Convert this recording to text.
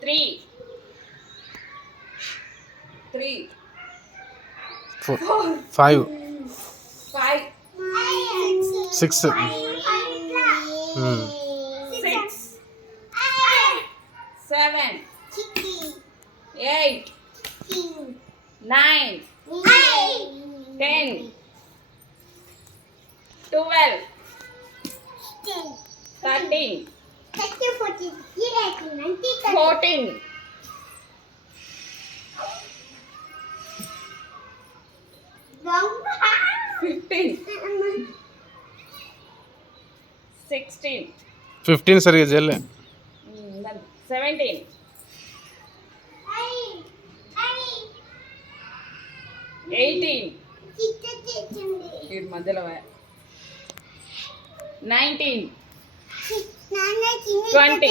3 4 5 5 6 6 7 8 9 10 12 13 14 15 16 15 సరిగా చేయలే 17 18 ఈ మధ్యలో 19 20